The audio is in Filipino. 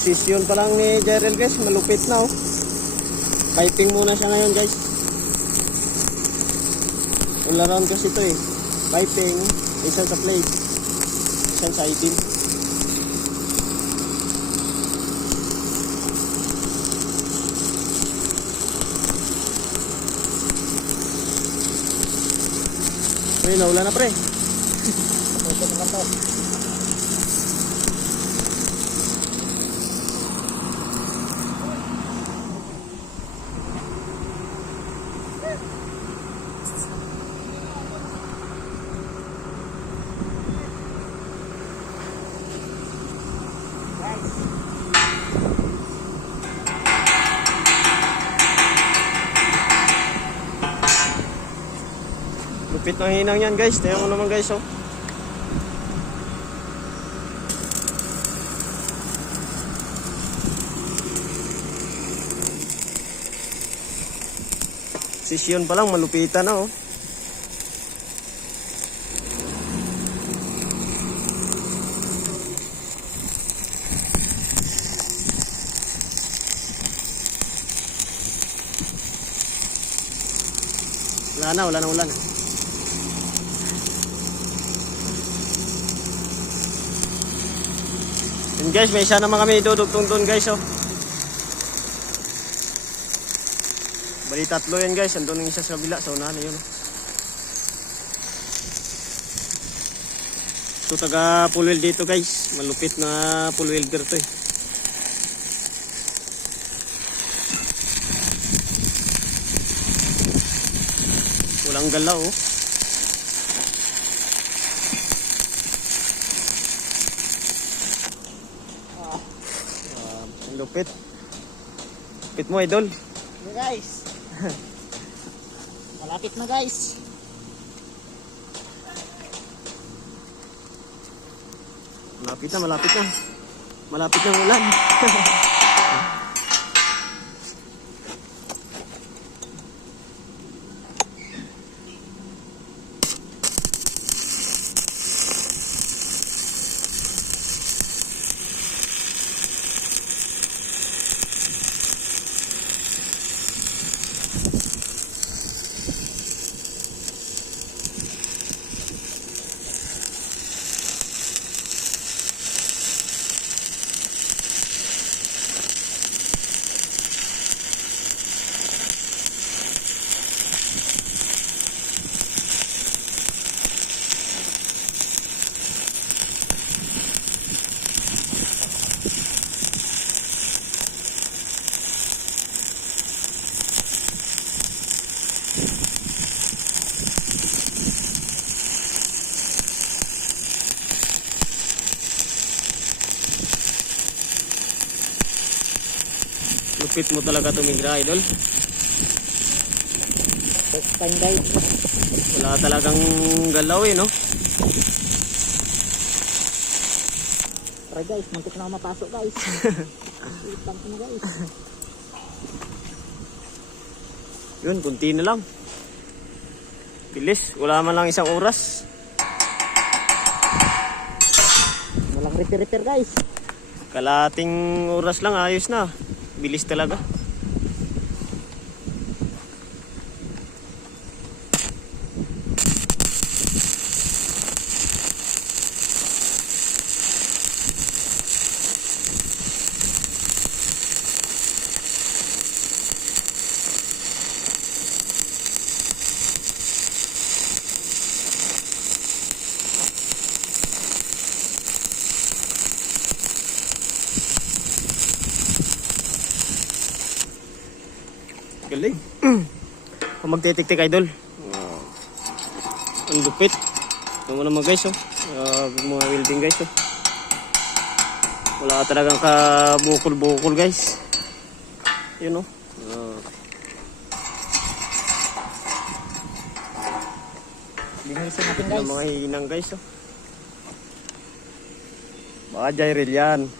Posisyon pa lang ni Jyrel guys, malupit na oh. Piping muna siya ngayon guys. All around kasi ito eh. Piping, isa sa plate, isang sa itim. Pre, naula na pre. Ito naman to. Lupit ng hinang yan guys. Tingnan mo naman guys oh. Sisyon pa lang malupitan na oh. Wala na. And guys, may isa naman kami dudugtong doon guys oh. Bali tatlo yan guys, andun yung isa sa kabila, sa unahan na yun oh. So taga full wheel dito guys, malupit na full welder to eh. Walang galaw oh. Lupit. Lupit mo idol. Okay guys. Malapit na guys. Malapit na. Malapit na ulan. Lupit mo talaga tumigra idol. First time guys. Wala talagang galaw eh no. Tara guys, muntik na ako mapasok guys. Ipan ko na guys. Yun, kunti na lang. Bilis, wala man lang isang oras. Walang repair guys. Kalating oras lang, ayos na. Bilis talaga. Galing. Kung magtitik-tik idol. Ang lupit. Ito mo naman guys oh. Mga welding guys oh. Wala talagang kabukol-bukol guys. Yun oh. Linisin natin guys. Mga hinang guys oh. Baka Jyrel yan.